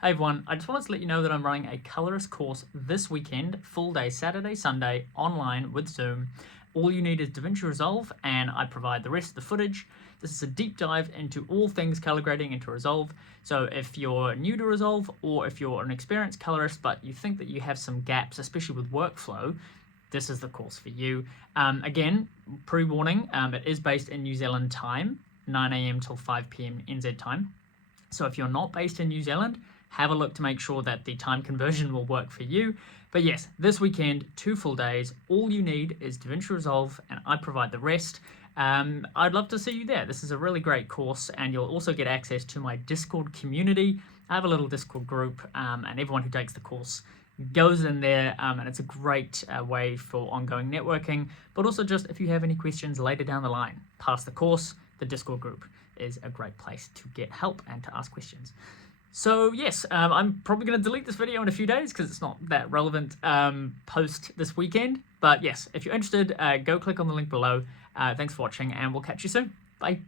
Hey everyone, I just wanted to let you know that I'm running a colorist course this weekend, full day Saturday, Sunday, online with Zoom. All you need is DaVinci Resolve and I provide the rest of the footage. This is a deep dive into all things color grading into Resolve. So if you're new to Resolve or if you're an experienced colorist but you think that you have some gaps, especially with workflow, this is the course for you. Again, pre-warning, it is based in New Zealand time, 9 a.m. till 5 p.m. NZ time. So if you're not based in New Zealand, have a look to make sure that the time conversion will work for you. But yes, this weekend, 2 full days. All you need is DaVinci Resolve, and I provide the rest. I'd love to see you there. This is a really great course, and you'll also get access to my Discord community. I have a little Discord group, and everyone who takes the course goes in there, and it's a great way for ongoing networking. But also just if you have any questions later down the line, past the course, the Discord group is a great place to get help and to ask questions. So yes, I'm probably going to delete this video in a few days because it's not that relevant post this weekend. But yes, if you're interested, go click on the link below. Thanks for watching and we'll catch you soon. Bye.